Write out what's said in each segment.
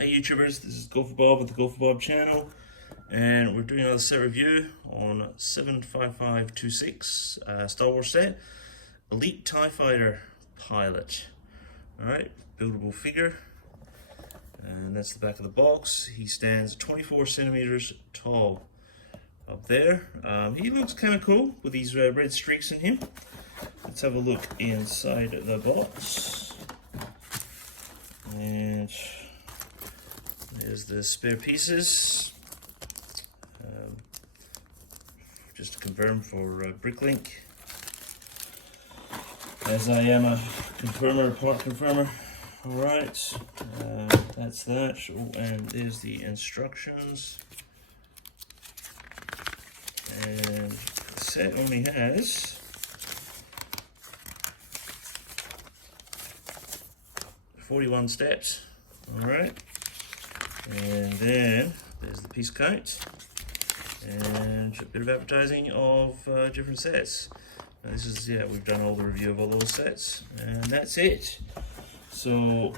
Hey YouTubers, this is Go for Bob with the Go for Bob channel, and we're doing another set review on 75526 Star Wars set, Elite TIE Fighter Pilot. Alright, buildable figure, and that's the back of the box. He stands 24 centimeters tall up there. He looks kind of cool with these red streaks in him. Let's have a look inside the box. And there's the spare pieces. Just to confirm for Bricklink, as I am a part confirmer. Alright, that's that. Oh, and there's the instructions. And the set only has 41 steps. Alright. And then there's the piece count and a bit of advertising of different sets. Now this is, yeah, we've done all the review of all those sets, and that's it. So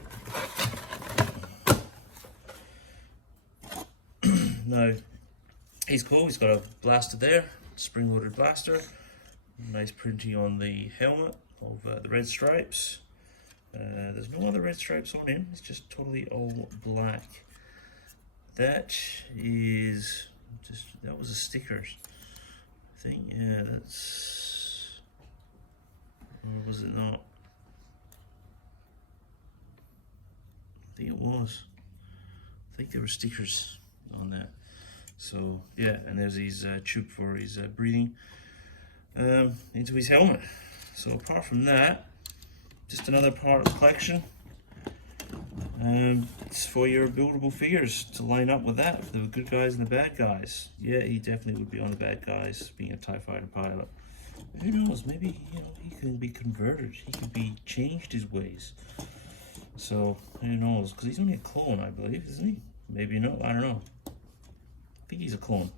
now he's cool. He's got a blaster there, spring-loaded blaster. Nice printing on the helmet of the red stripes. There's no other red stripes on him. It's just totally all black. That is just, that was a sticker, I think. Yeah, that's, or was it not? I think it was. I think there were stickers on that. So yeah, and there's his tube for his breathing into his helmet. So apart from that, just another part of the collection. It's for your buildable figures to line up with that, for the good guys and the bad guys. Yeah, he definitely would be on the bad guys, being a TIE Fighter pilot. Who knows, maybe, you know, he can be converted. He could be changed his ways. So, who knows, because he's only a clone, I believe, isn't he? Maybe not, I don't know. I think he's a clone.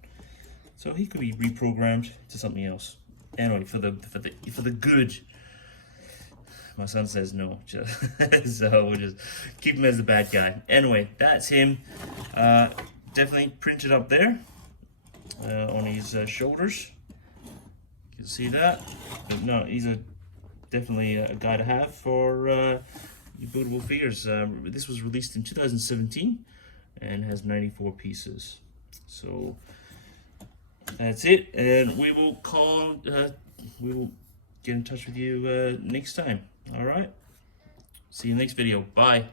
So he could be reprogrammed to something else. Anyway, for the good. My son says no, so we'll just keep him as the bad guy. Anyway, that's him. Definitely printed up there on his shoulders. You can see that. But no, he's definitely a guy to have for your buildable figures. This was released in 2017 and has 94 pieces. So that's it, and we will get in touch with you next time. All right, see you next video. Bye.